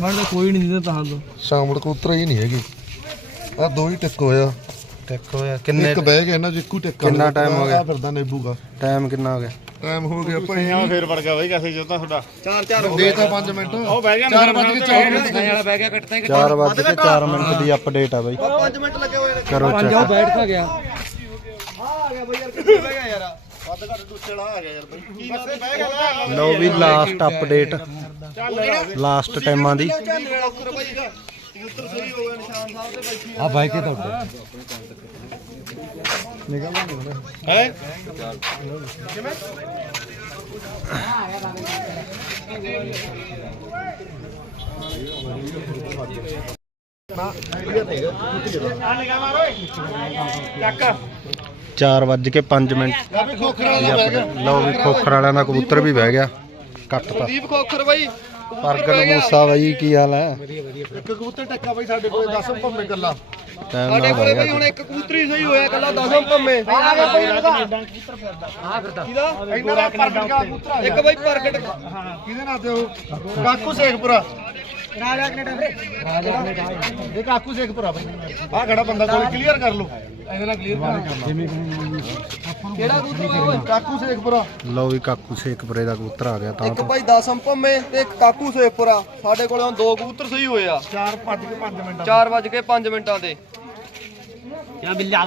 ਮੈਂ ਤਾਂ ਕੋਈ ਨਹੀਂ ਦਿੰਦਾ ਤਾਂ ਦੋ ਸ਼ਾਮ ਨੂੰ ਕਬੂਤਰ ਹੀ ਨਹੀਂ ਹੈਗੀ। ਆ ਦੋ ਹੀ ਟਿੱਕ ਹੋਇਆ। ਟਿਕ ਹੋਇਆ ਕਿੰਨੇ ਇੱਕ ਬਹਿ ਗਿਆ ਇੱਕੂ ਟਿੱਕ ਕਿੰਨਾ time ਹੋ ਗਿਆ? ਫਿਰਦਾ ਨੇਬੂਗਾ ਟਾਈਮ ਕਿੰਨਾ ਹੋ ਗਿਆ? ਟਾਈਮ ਹੋ ਗਿਆ ਭਾਈ। ਆ ਫੇਰ ਵੜ ਗਿਆ ਬਾਈ ਕਾਸੇ ਜੋ ਤਾਂ ਤੁਹਾਡਾ ਦੇ ਤਾਂ 5 ਮਿੰਟ। ਉਹ ਬਹਿ ਗਿਆ 4 ਵਜੇ ਕੇ 4 ਮਿੰਟ ਵਾਲਾ ਬਹਿ ਗਿਆ ਕੱਟਦਾ 4 ਵਜੇ ਤੇ 4 ਮਿੰਟ ਦੀ ਅਪਡੇਟ ਆ ਬਾਈ। 5 ਮਿੰਟ ਲੱਗੇ ਹੋਏ ਨੇ। ਕਰੋ ਚੈੱਕ ਬੈਠ ਖਾ ਗਿਆ। ਲਓ ਵੀ ਲਾਸਟ ਅਪਡੇਟ ਲਾਸਟ ਟਾਈਮਾਂ ਦੀ। ਆ। ਬਾਈ ਕੇ ਤੁਹਾਡੇ ਚੱਕ 4 ਵਜੇ ਕੇ 5 ਮਿੰਟ। ਲਓ ਵੀ ਖੋਖਰ ਵਾਲਿਆਂ ਦਾ ਕਬੂਤਰ ਵੀ ਬਹਿ ਗਿਆ। ਕੱਟਤਾ ਦੀਪ ਖੋਖਰ ਬਾਈ। ਪ੍ਰਗਟ ਮੂਸਾ ਬਾਈ ਕੀ ਹਾਲ ਹੈ? ਇੱਕ ਕਬੂਤਰ ਟੱਕਾ ਬਾਈ ਸਾਡੇ ਕੋਲੇ 10 ਭੰਮੇ ਗੱਲਾਂ ਟਾਈਮ ਨਾਲ ਗਿਆ ਹੁਣ ਇੱਕ ਕਬੂਤਰੀ ਸਹੀ ਹੋਇਆ ਕੱਲਾ 10 ਭੰਮੇ। ਆ ਗਿਆ ਬਾਈ ਇਹਦਾ ਆ ਫਿਰਦਾ। ਕਿਹਦਾ? ਇਹਨਾਂ ਦਾ ਪ੍ਰਗਟ ਦਾ ਕਬੂਤਰ ਇੱਕ ਬਾਈ ਪ੍ਰਗਟ। ਕਿਹਦੇ ਨਾਲ ਤੇ ਉਹ? ਕਾਕੂ ਸੇਖਪੁਰਾ। ਰਾਜਾ ਕੈਨੇਡਾ ਵੀਰੇ। ਰਾਜਾ ਕੈਨੇਡਾ ਇਹ ਕਾਕੂ ਸੇਖਪੁਰਾ ਬਾਈ। ਆ ਖੜਾ ਬੰਦਾ ਕੋਲ ਕਲੀਅਰ ਕਰ ਲਓ। ਇਹਦੇ ਨਾਲ ਕਲੀਅਰ ਕਿਹੜਾ ਕਬੂਤਰ ਓਏ? ਕਾਕੂ ਸੇਖਪੁਰਾ। ਲਓ ਵੀ ਕਾਕੂ ਸ਼ੇਖਪੁਰੇ ਦਾ ਕਬੂਤਰ ਆ ਗਿਆ ਤਾਂ ਇੱਕ ਭਾਈ 10 ਅੰਪਮੇ ਤੇ ਇੱਕ ਕਾਕੂ ਸੇਪੁਰਾ ਸਾਡੇ ਕੋਲੇ ਹੁਣ ਦੋ ਕਬੂਤਰ ਸਹੀ ਹੋਏ ਆ। 4 5 ਕੇ 5 ਮਿੰਟ 4 ਵਜ ਕੇ 5 ਮਿੰਟਾਂ ਦੇ। ਯਾ ਬਿੱਲਾ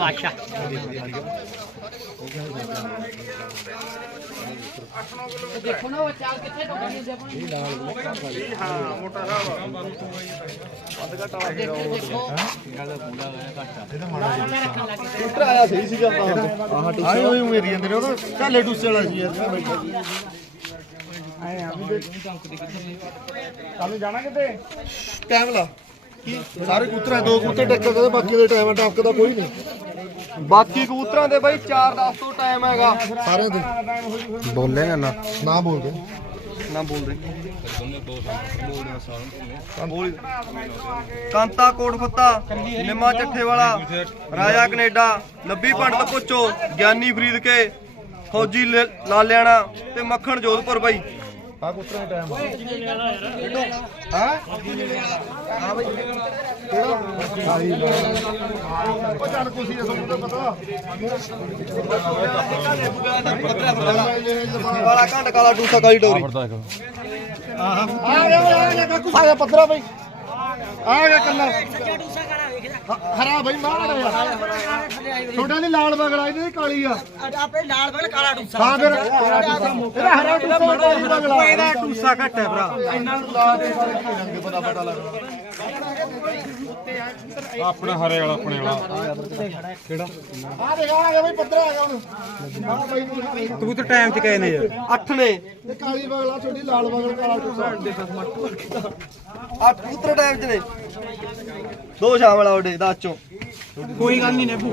ਬਾਦਸ਼ਾ ਕਬੂਤਰ ਆਇਆ ਸਹੀ ਸੀਗਾ ਆਹ ਟੁੱਸੇ ਆਏ ਹੋਏ ਮੇਰੀ ਜਾਂਦੇ ਨੇ ਉਹ। ਝਾਲੇ ਟੁੱਸੇ ਵਾਲਾ ਸੀ ਯਾਰ ਬੈਠਾ। ਕੱਲ ਜਾਣਾ ਕਿਤੇ? ਟਾਈਮ ਲਾ। ਕੀ ਸਾਰੇ ਕਬੂਤਰ ਆ, ਦੋ ਕਬੂਤਰ ਟੱਕਰ ਬਾਕੀ ਦੇ ਟਾਈਮ ਟੱਕ ਦਾ ਕੋਈ ਨਹੀਂ। ਬਾਕੀ ਕਬੂਤਰਾਂ ਦੇ ਬਾਈ 4-10 ਤੋਂ ਟਾਈਮ ਹੈਗਾ। ਸਾਰਿਆਂ ਦੇ। ਬੋਲੇ ਨਾ? ਨਾ ਨਾ ਬੋਲਦੇ ਨਾ ਬੋਲਦੇ ਕਾਂਤਾ ਕੋਟ ਫੱਤਾ ਨਿੰਮਾ ਚੱਠੇ ਵਾਲਾ ਰਾਜਾ ਕੈਨੇਡਾ ਲੱਭੀ ਪੰਡਤ ਪੁੱਛੋ ਗਿਆਨੀ ਫਰੀਦ ਕੇ ਫੌਜੀ ਲਾਲਿਆਣਾ ਤੇ ਮੱਖਣ ਜੋਧਪੁਰ ਬਾਈ। ਆ ਕਬੂਤਰਾਂ ਦਾ ਟਾਈਮ ਹਾਂ? ਉਹ ਚੱਲ ਕੁਸੀ ਦਾ ਤੁਹਾਨੂੰ ਤਾਂ ਪਤਾ। ਕਾਲਾ ਘੰਟ ਕਾਲਾ ਟੂਸਾ ਕਾਲੀ ਡੋਰੀ। ਆ ਗਿਆ ਆ ਗਿਆ ਕਾਕੂ ਆ ਗਿਆ ਪੱਧਰਾ ਬਈ। ਆ ਗਿਆ ਕੱਲਾ ਹ- ਹਰਾ ਬਈ ਮਾੜਾ ਯਾਰ ਛੋਟਾ ਦੀ ਲਾਲ ਬਗੜਾ ਇਹਦੀ ਕਾਲੀ ਆ। ਆਪੇ ਲਾਲ ਬਣ ਕਾਲਾ ਟੂਸਾ। ਹਾਂ ਫਿਰ। ਇਹਦਾ ਹਰਾ ਕਾਲੀ ਬਗੜਾ। ਇਹਦਾ ਟੂਸਾ ਘੱਟ ਹੈ ਭਰਾ। ਇਹਨਾਂ ਨੂੰ ਲਾ ਦੇ ਰੰਗ ਪਤਾ ਪਤਾ ਲੱਗਦਾ। ਆਪਣਾ ਹਰੇ ਵਾਲਾ ਆਪਣੇ ਵਾਲਾ। ਆ ਦੇਖ ਆ ਗਿਆ ਬਈ ਪੱਧਰਾ ਆ ਗਿਆ ਹੁਣ ਆ ਦਿਖਾ। ਦੇ। ਕਬੂਤਰ ਟਾਈਮ ਚ ਗਏ ਨੇ ਯਾਰ। ਅੱਠ ਨੇ। ਇਹ ਕਾਲੀ ਬਗਲਾ ਛੋਟੀ ਲਾਲ ਬਗੜ ਕਾਲਾ ਟੁੱਟਾ ਅੱਠ ਕਬੂਤਰ ਟਾਈਮ 'ਚ ਨੇ। ਦੋ ਸ਼ਾਮਲ ਆਉਡੇ 10 ਚੋਂ। ਕੋਈ ਗੱਲ ਨਹੀਂ ਨੇਬੂ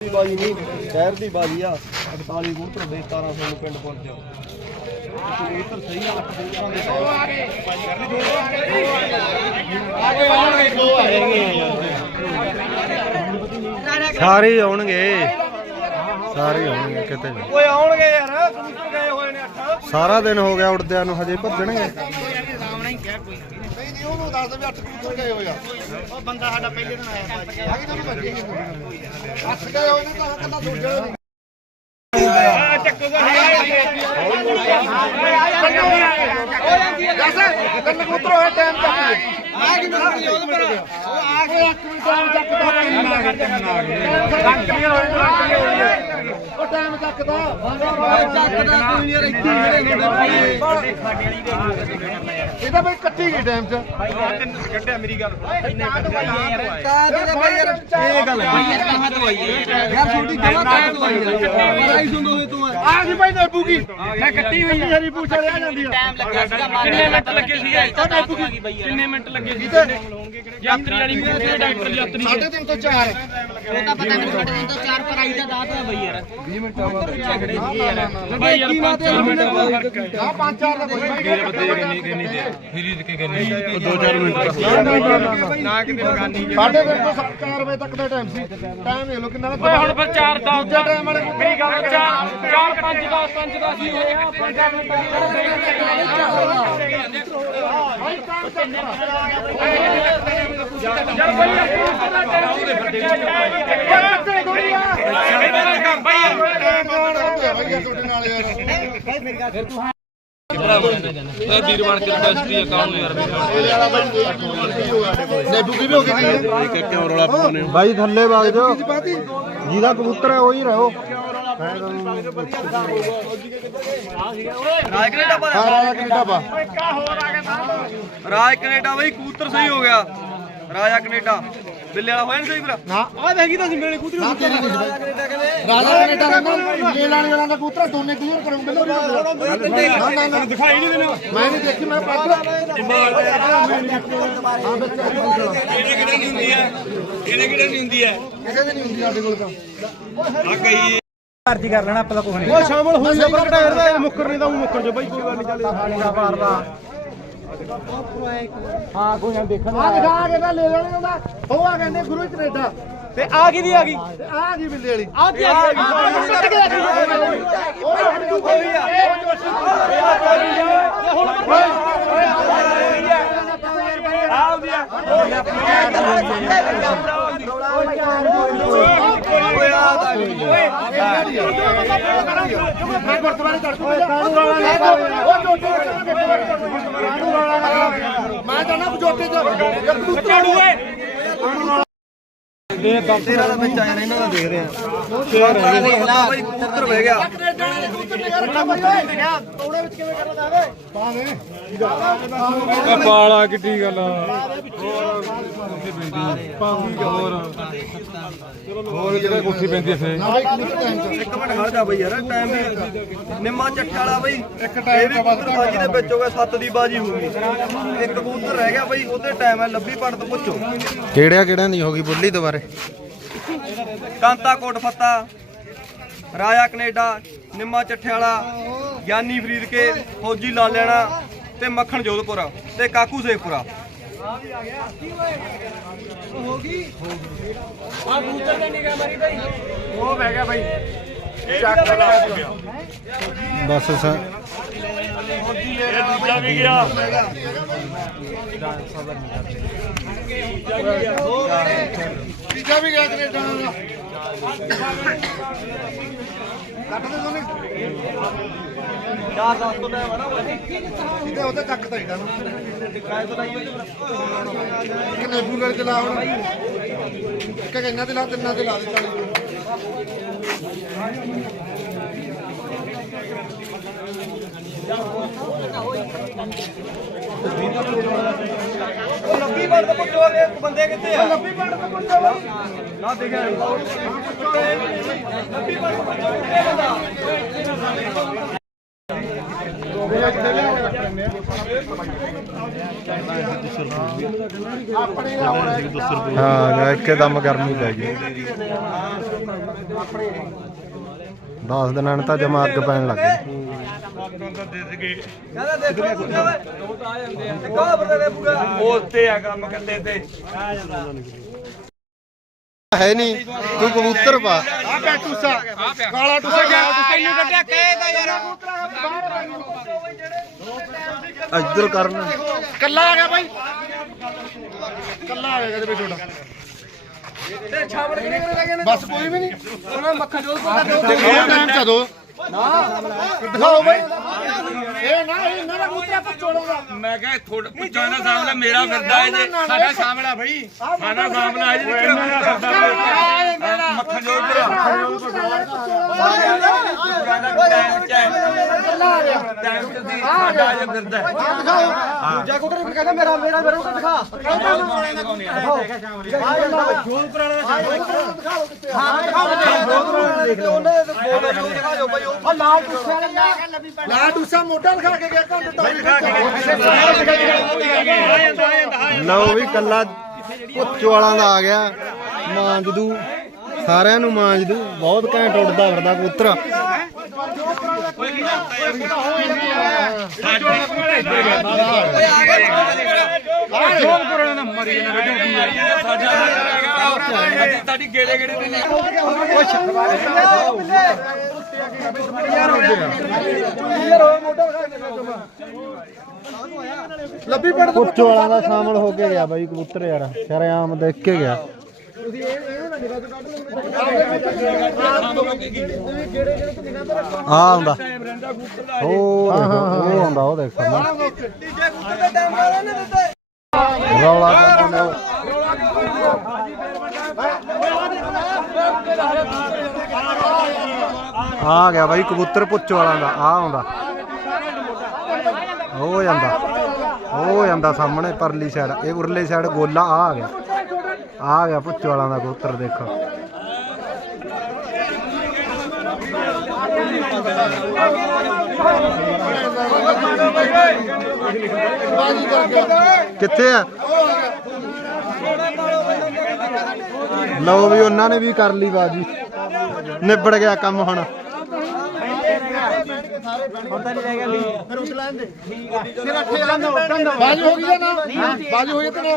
ਦੀ ਬਾਜੀ ਨਹੀਂ ਸ਼ਹਿਰ ਦੀ ਬਾਜੀ ਆ। 48 ਕਬੂਤਰ ਦੇ 1700 ਨੂੰ ਪਿੰਡ ਪਹੁੰਚਿਆ। ਕਬੂਤਰ ਸਹੀ ਆ ਅੱਠ ਕਬੂਤਰਾਂ ਦੇ ਸਾਰੇ ਹੀ ਆਉਣਗੇ। ਸਾਰੇ ਹੀ ਆਉਣਗੇ ਕਿਤੇ। ਓਏ ਆਉਣਗੇ ਯਾਰ ਕਬੂਤਰ ਗਏ ਹੋਏ ਨੇ ਅੱਠ। ਸਾਰਾ ਦਿਨ ਹੋ ਗਿਆ ਉੜਦਿਆਂ ਨੂੰ ਹਜੇ ਭੱਜਣਗੇ। ਨਹੀਂ ਨਹੀਂ ਉਹਨੂੰ ਦੱਸ ਦੇ ਵੀ ਅੱਠ ਕਬੂਤਰ ਗਏ ਹੋਇਆ ਉਹ ਬੰਦਾ ਸਾਡਾ ਪਹਿਲੇ ਦਿਨ ਆਇਆ ਬਾਜੀ ਆ ਕਿ ਤੁਹਾਨੂੰ ਬੱਜੇ ਅੱਠ ਗਏ ਹੋਏ ਨੇ ਤਾਂ ਕੱਲਾ ਦੂਜਾ ਨਹੀਂ ਆ ਚੱਕੋ ਜੈਸੇ ਕੰਨ ਕਬੂਤਰ ਹੋਇਆ ਟਾਈਮ ਚੱਕ ਆ ਕਿ ਨਹੀਂ ਉਹ ਪਰ ਉਹ ਆ ਗਿਆ ਇੱਕ ਮਿੰਟ ਟਾਈਮ ਚੱਕਦਾ ਟਾਈਮ ਆ ਗਿਆ ਉਹ ਟਾਈਮ ਚੱਕਦਾ ਚੱਕਦਾ ਕੋਈ ਯਾਰ ਇੱਥੇ ਹੀ ਖੜੇ ਨੇ ਇਹਦਾ ਬਈ ਕੱਟੀ ਗਈ ਟਾਈਮ ਚ। ਕੱਢਿਆ ਮੇਰੀ ਗੱਲ ਤਾਂ ਦੇ ਬਾਈ ਯਾਰ। ਇਹ ਗੱਲ ਕਹਾਂ ਦਵਾਈ ਯਾਰ ਛੋਟੀ ਜਮਾ ਤਾਂ ਦਵਾਈ ਲੜਾਈ ਸੁਣੋ ਹੋਏ ਤੂੰ। ਆ ਗਈ ਬਈ ਨੇਬੂ ਕੀ? ਮੈਂ ਕੱਟੀ ਹੋਈ ਹਰੀ ਪੂਛ ਆ ਜਾਂਦੀ ਆ। ਟਾਈਮ ਲੱਗਿਆ ਸੀਗਾ ਕਿੰਨੇ ਮਿੰਟ ਲੱਗੇ ਸੀਗੇ? ਕਿੰਨੇ ਮਿੰਟ ਲੱਗੇ ਸੀ ਯਾਤਰੀ ਵਾਲੀ ਡਾਕਟਰ ਯਾਤਰੀ ਸਾਢੇ ਤਿੰਨ ਤੋਂ ਚਾਰ। ਉਹ ਤਾਂ ਪਤਾ ਨਹੀਂ ਸਾਡੇ ਤੋਂ ਚਾਰ ਪਰ ਆਈ ਦਾ ਦਾਤ ਹੈ ਬਈ ਯਾਰ। ਬਾਈ ਯਾਰ 5 ਮਿੰਟ ਦਾ ਫ਼ਰਕ ਹੈ ਆ ਪੰਜ ਚਾਰ ਦਾ ਕੋਈ ਨਾ ਕਿਤੇ ਬਗਾਨੀ ਸਾਡੇ ਕੋਲ ਤੋਂ 4 ਵਜੇ ਤੱਕ ਦਾ ਟਾਈਮ ਸੀ। ਟਾਈਮ ਇਹ ਲੋ ਕਿੰਨਾ ਦਾ ਹੁਣ ਫਿਰ 4 ਦਾ ਦੂਜੇ ਟਾਈਮ ਵਾਲੇ ਮੇਰੀ ਗੱਲ 4 4 5 ਦਾ 5 ਦਾ ਸੀ। ਹੋਇਆ 5 ਮਿੰਟ ਯਾਰ ਦਾ। ਟਾਈਮ ਵੀਰ ਬਣ ਕੇ ਰਿਕਵੈਸਟ ਅਕਾਊਂਟ ਯਾਰ ਬਾਈ, ਥੱਲੇ ਵਗ ਜਾਓ। ਜਿਹਦਾ ਕਬੂਤਰ ਹੈ, ਉਹੀ ਰਹੋ। ਰਾਜ ਕੈਨੇਡਾ ਪਾ ਹਾਂ ਰਾਜਾ ਕੈਨੇਡਾ ਪਾ। ਰਾਜ ਕੈਨੇਡਾ ਬਈ ਕਬੂਤਰ ਸਹੀ ਹੋ ਗਿਆ। ਰਾਜਾ ਕੈਨੇਡਾ। ਬਿੱਲੇ ਵਾਲਾ ਹੋਇਆ ਨਹੀਂ ਸਹੀ ਫਿਰ? ਨਾ। ਆ ਦੇਖੀ ਤਾਂ ਸੀ ਮੇਰੇ ਕੂਤਰੀ ਰਾਜਾ ਕੈਨੇਡਾ ਦਾ ਨਾ ਲੈ ਲਾਣੇ ਵਾਲਾ ਦਾ ਕੂਤਰਾ ਦੋਨੇ ਕਲੀਅਰ ਕਰੋ ਬਿੱਲੋ ਨਾ ਨਾ ਨਾ ਦਿਖਾਈ ਨਹੀਂ ਦੇਣਾ ਮੈਂ ਨਹੀਂ ਦੇਖੀ ਮੈਂ ਪੱਗ ਹਾਂ ਬੱਚੇ ਕਿਹੜੇ ਕਿਹੜੇ ਨਹੀਂ ਹੁੰਦੀ ਹੈ? ਕਿਹੜੇ ਕਿਹੜੇ ਨਹੀਂ ਹੁੰਦੀ ਹੈ? ਕਿਸੇ ਦੀ ਨਹੀਂ ਹੁੰਦੀ ਸਾਡੇ ਕੋਲ ਤਾਂ? ਆ ਗਈ। ਭਰਤੀ ਕਰ ਲੈਣਾ ਆਪਾਂ ਕੁਝ ਨਹੀਂ। ਉਹ ਸ਼ਾਮਲ ਹੋਈ ਜਾ ਪਰ ਟਾਇਰ ਦਾ ਮੁੱਕਰ ਨਹੀਂ ਤਾਂ ਉਹ ਮੁੱਕਰ ਜੋ ਬਾਈ ਕੋਈ ਗੱਲ ਨਹੀਂ ਚੱਲੇ ਮਾਰਦਾ ਹਾਂ ਕੋਈ ਨਾ ਦੇਖਣ ਆ ਦਿਖਾ ਕੇ ਤਾਂ ਲੈ ਲੈਣੇ ਹੁੰਦਾ ਉਹ ਆ ਕਹਿੰਦੇ ਗੁਰੂ ਕੈਨੇਡਾ। ਤੇ ਆ ਕਿਹਦੀ ਆ ਗਈ? ਤੇ ਆ ਕੀ ਬਿੱਲੇ ਵਾਲੀ। ਆ ਕੀ ਆ ਗਈ? ਕੱਟ ਕੇ ਰੱਖੀ ਉਹ ਹਟ ਕੋਈ ਮੈਂ ਗੁਰਦੁਆਰੇ ਚੜ ਜੂ ਉਹ ਜੋਟੀ ਮੈਂ ਜਾਣਾ ਜੋਟੀ ਚ ਇੱਕ ਕਬੂਤਰ ਤੇਰਾ ਦਾ ਵਿੱਚ ਆਇਆ ਇਹਨਾਂ ਦਾ ਦੇਖ ਰਿਹਾ। ਆ ਤੇਰਾ ਦੇਖ ਲਾ ਬਈ ਕਬੂਤਰ ਬਹਿ ਗਿਆ। ਪਾਲਾ ਕਿੱਡੀ ਗੱਲ ਹੋਰ। ਜਿਹੜਾ ਕੋਠੀ ਪੈਂਦੀ ਐ ਫੇ ਇੱਕ ਮਿੰਟ ਖੜ ਜਾ ਬਈ ਯਾਰ ਟਾਈਮ ਵੀ ਨਿੰਮਾ ਚੱਠੇ ਵਾਲਾ ਬਈ। ਇੱਕ ਟਾਈਮ ਕਬੂਤਰ ਬਾਜੀ ਦੇ ਵਿੱਚ ਹੋ ਗਿਆ ਸੱਤ ਦੀ ਬਾਜੀ ਹੋਊਗੀ ਇੱਕ ਕਬੂਤਰ ਰਹਿ ਗਿਆ ਬਈ ਉਹਦੇ ਟਾਈਮ ਹੈ ਲੱਭੀ ਪੱਟ ਤੋਂ ਪੁੱਛੋ। ਕਿਹੜਿਆਂ ਕਿਹੜਿਆਂ ਦੀ ਹੋ ਗਈ ਬੁੱਲੀ ਦੁਬਾਰੇ? ਕਾਂਤਾ ਕੋਟ ਫੱਤਾ ਰਾਜਾ ਕੈਨੇਡਾ ਨਿੰਮਾ ਚੱਠੇ ਵਾਲਾ ਗਿਆਨੀ ਫਰੀਦ ਕੇ ਫੌਜੀ ਲਾ ਲੈਣਾ ਤੇ ਮੱਖਣ ਜੋਧਪੁਰ ਤੇ ਕਾਕੂ ਸੇਖਪੁਰਾ। ਉਹ ਬਹਿ ਗਿਆ ਬਾਈ। ਬਸ ਸ- ਇਹ ਦੂਜਾ ਵੀ ਗਿਆ। ਤੀਜਾ ਵੀ ਗਿਆ ਕੈਨੇਡਾ ਦਾ। ਕੱਟ ਦੇ ਦੋਨੇ ਯਾਰ ਦੱਸ ਤੋਂ ਟਾਈਮ ਹੈ ਨਾ ਸਿੱਧੇ ਉਹਦੇ ਚੱਕ ਤਾਂ ਹੀਦਾ ਇੱਕ ਨੇਬੂ ਗੜ ਚਲਾ ਹੁਣ। ਇੱਕ ਇਹਨਾਂ ਤੇ ਲਾ, ਤਿੰਨਾਂ ਤੇ ਲਾ ਦੇ 40 ਲੱਭੀ ਪੱਟ ਤੋਂ ਪੁੱਛੋ ਅਗੇ ਬੰਦੇ ਕਿੱਥੇ ਆ ਲੱਭੀ ਪੱਟ ਤੋਂ ਪੁੱਛੋ ਨਾ ਦੇਖਿਆ ਲੱਭੀ ਪੱਟ ਤੋਂ ਪੁੱਛੋ ਕਿੱਥੇ ਬੰਦਾ ਹਾਂ ਇੱਕਦਮ ਗਰਮੀ ਪੈ ਗਈ। 10 ਦਿਨਾਂ ਨੂੰ ਤਾਂ ਜਮਾ ਅੱਗ ਪੈਣ ਲੱਗ ਗਈ। ਕਹਿੰਦਾ ਦੇਖੋ ਪੁੱਛੋ ਓਏ ਦੋ ਤਾਂ ਆ ਜਾਂਦੇ ਆ ਇੱਕ ਹੋਰ ਬੰਦੇ ਦੇ ਪੂਰਾ। ਉਹ ਉੱਤੇ ਆ ਕੰਮ ਕੱਲੇ ਤੇ। ਹੈ ਨਹੀਂ ਤੂੰ ਕਬੂਤਰ ਪਾ। ਆ ਪੈ ਟੂਸਾ। ਕਾਲਾ ਟੂਸਾ ਗਿਆ ਤੈਨੂੰ ਕੱਢਿਆ ਕਹੇ ਦਾ ਯਾਰ। ਇੱਧਰ ਕਰਨਾ। ਕੱਲਾ ਆ ਗਿਆ ਬਾਈ। ਕੱਲਾ ਆ ਗਿਆ ਕਦੇ ਵੀ ਛੋਟਾ। ਤੇ ਛਾਵੜ ਕਿਹਨੇ ਰਹਿ ਗਏ ਨੇ? ਬਸ ਕੋਈ ਵੀ ਨਹੀਂ। ਉਹਨਾਂ ਮੱਖਣ ਪਾ ਦਿਓ ਦਿਖਾਓ ਟਾਈਮ ਚਾ ਦੋ ਦਿਖਾਓ ਬਾਈ। ਇਹ ਨਾ ਇਹ ਨਾ ਦਾ ਕਬੂਤਰ ਆਪਾਂ ਚੋੜਾਂਗਾ ਮੈਂ ਕਿਹਾ ਥੋੜਾ ਪੁੱਛਾਂ ਦਾ ਸਾਹਮਣਾ ਮੇਰਾ ਫਿਰਦਾ ਇਹਦੇ ਸਾਡਾ ਸਾਹਮਣਾ ਬਈ ਸਾਡਾ ਸਾਹਮਣਾ ਇਹਦੇ ਮੱਖਣ ਜੋਧਪੁਰ ਦੂਜਾ ਕਬੂਤਰ ਵੀ ਕਹਿੰਦਾ ਮੇਰਾ ਮੇਰਾ ਮੇਰਾ ਕਬੂਤਰ ਦਿਖਾ। ਲਾ ਟੂਸਾ ਮੋਢਾ ਕੇ ਗਿਆ ਲਓ ਵੀ ਕੱਲਾ ਪੁੱਛੋ ਵਾਲਾਂ ਦਾ ਆ ਗਿਆ ਮਾਂਜਦੂ ਸਾਰਿਆਂ ਨੂੰ ਮਾਂਜਦੂ ਬਹੁਤ ਘੈਂਟ ਉੱਡਦਾ ਫਿਰਦਾ ਕਬੂਤਰ ਸਾਡੀ ਗੇੜੇ ਗੇੜੇ ਤੇ ਲੱਭੀ ਪੜ ਵਾਲਾ ਦਾ ਸ਼ਾਮਲ ਹੋ ਕੇ ਗਿਆ ਬਾਈ ਕਬੂਤਰ ਯਾਰ ਸ਼ਰੇਆਮ ਦੇਖ ਕੇ ਗਿਆ। ਆ ਆਉਂਦਾ ਉਹ ਉਹ ਆਉਂਦਾ ਉਹ ਦੇਖ ਸਾਹਮਣੇ। ਰੌਲਾ ਪਾਉਂਦਾ। ਆ ਗਿਆ ਬਾਈ, ਕਬੂਤਰ ਪੁੱਚੋ ਵਾਲਾ ਦਾ, ਆ ਆਉਂਦਾ। ਹੋ ਜਾਂਦਾ ਹੋ ਜਾਂਦਾ ਸਾਹਮਣੇ ਪਰਲੀ ਸਾਈਡ ਇਹ ਉਰਲੇ ਸਾਈਡ ਗੋਲਾ ਆ ਗਿਆ। ਆ ਗਿਆ ਪੁੱਚੋ ਵਾਲਾ ਦਾ ਕਬੂਤਰ, ਦੇਖੋ। ਕਿੱਥੇ ਆ? ਲਓ ਵੀ, ਉਹਨਾਂ ਨੇ ਵੀ ਕਰ ਲਈ ਬਾਜੀ। ਨਿਬੜ ਗਿਆ ਕੰਮ ਹੁਣ। ਬਾਜੀ ਹੋ ਗਈ ਹੈ ਨਾ ਬਾਜੀ ਹੋਈ ਹੈ ਤੇ ਨਾ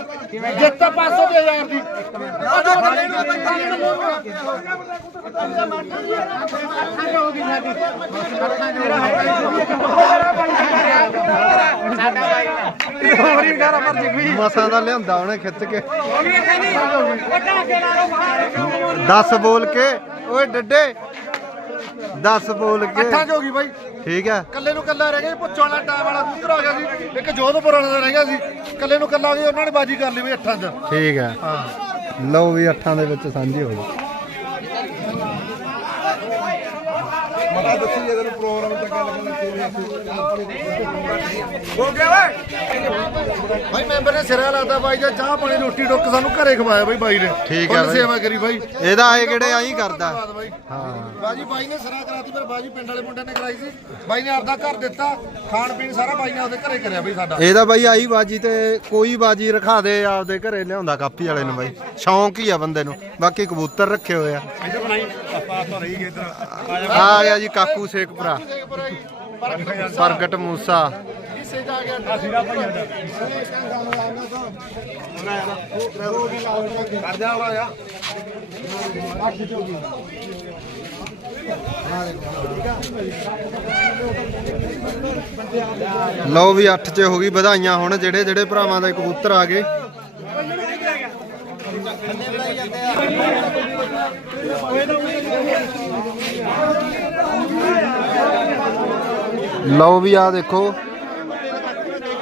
ਜਿੱਤ 500 ਦੇ ਮਸਾਂ ਦਾ ਲਿਆਂਦਾ ਉਹਨੇ ਖਿੱਚ ਕੇ 10 ਬੋਲ ਕੇ ਓਏ ਡੱਡੇ 10 ਬੋਲ ਕੇ। ਅੱਠਾਂ ਚ ਹੋ ਗਈ ਬਾਈ। ਠੀਕ ਹੈ। ਕੱਲੇ ਨੂੰ ਕੱਲਾ ਰਹਿ ਗਿਆ ਜੀ, ਪੁੱਛੋ ਵਾਲਾ ਟਾਈਮ ਵਾਲਾ ਕਬੂਤਰ ਆ ਗਿਆ ਸੀ ਇੱਕ ਜੋਧਪੁਰ ਵਾਲਾ ਦਾ ਰਹਿ ਗਿਆ ਸੀ ਕੱਲੇ ਨੂੰ ਕੱਲਾ ਹੋ ਗਿਆ ਉਹਨਾਂ ਨੇ ਬਾਜੀ ਕਰ ਲਈ ਬਈ ਅੱਠਾਂ ਚ। ਠੀਕ ਹੈ। ਲਓ ਵੀ ਅੱਠਾਂ ਦੇ ਵਿੱਚ ਸਾਂਝੀ ਹੋ ਗਈ। ਮਤਾ ਦੱਸੀ ਜੇ ਤੈਨੂੰ ਪ੍ਰੋਗਰਾਮ ਤੇ ਗੱਲ ਹੋ ਗਿਆ ਓਏ। ਬਾਈ ਮੈਂਬਰ ਨੇ ਸਿਰਾ ਲਾਤਾ ਬਾਈ ਜੀ ਚਾਹ ਪਾਣੀ ਰੋਟੀ ਟੁੱਕ ਸਾਨੂੰ ਘਰੇ ਖਵਾਇਆ ਬਾਈ ਬਾਈ ਨੇ। ਠੀਕ ਹੈ। ਸੇਵਾ ਕਰੀ ਬਾਈ। ਇਹਦਾ ਆਏ ਕਿਹੜੇ ਆਈ ਕਰਦਾ। ਹਾਂ। ਬਾਜੀ ਬਾਈ ਨੇ ਸਿਰਾ ਕਰਾਤੀ ਪਰ ਬਾਜੀ ਪਿੰਡ ਵਾਲੇ ਮੁੰਡਿਆਂ ਨੇ ਕਰਾਈ ਸੀ। ਬਾਈ ਨੇ ਆਪਦਾ ਘਰ ਦਿੱਤਾ ਖਾਣ ਪੀਣ ਸਾਰਾ ਬਾਈ ਨੇ ਉਹਦੇ ਘਰੇ ਕਰਿਆ ਬਾਈ ਸਾਡਾ। ਇਹਦਾ ਬਾਈ ਆਈ ਬਾਜੀ ਤੇ ਕੋਈ ਬਾਜੀ ਰਖਾ ਦੇ ਆਪਦੇ ਘਰੇ ਲਿਆਉਂਦਾ ਕਾਪੀ ਵਾਲੇ ਨੂੰ ਬਾਈ। ਸ਼ੌਂਕ ਹੀ ਆ ਬੰਦੇ ਨੂੰ। ਬਾਕੀ ਕਬੂਤਰ ਰੱਖੇ ਹੋਏ ਆ। ਆ ਗਿਆ ਜੀ ਕਾਕੂ ਸ਼ੇਖਪੁਰਾ ਪ੍ਰਗਟ ਮੂਸਾ। ਲਓ ਵੀ 8 ਚ ਹੋ ਗਈ ਵਧਾਈਆਂ ਹੁਣ ਜਿਹੜੇ ਜਿਹੜੇ ਭਰਾਵਾਂ ਦੇ ਕਬੂਤਰ ਆ ਗਏ। ਲਓ ਵੀ ਆ ਦੇਖੋ।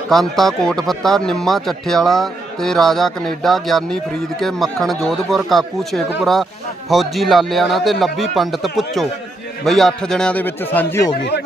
ਕਾਂਤਾ ਕੋਟਫੱਤਾ ਨਿੰਮਾ ਚੱਠਿਆਲਾ ਵਾਲਾ ਤੇ ਰਾਜਾ ਕੈਨੇਡਾ, ਗਿਆਨੀ ਫਰੀਦ ਕੇ ਮੱਖਣ ਜੋਧਪੁਰ ਕਾਕੂ ਸ਼ੇਖਪੁਰਾ ਫੌਜੀ ਲਾਲਿਆਣਾ ਤੇ ਲੱਭੀ ਪੰਡਤ ਪੁੱਚੋ। ਬਈ 8 ਜਣਿਆਂ ਦੇ ਵਿੱਚ ਸਾਂਝੀ ਹੋ ਗਈ।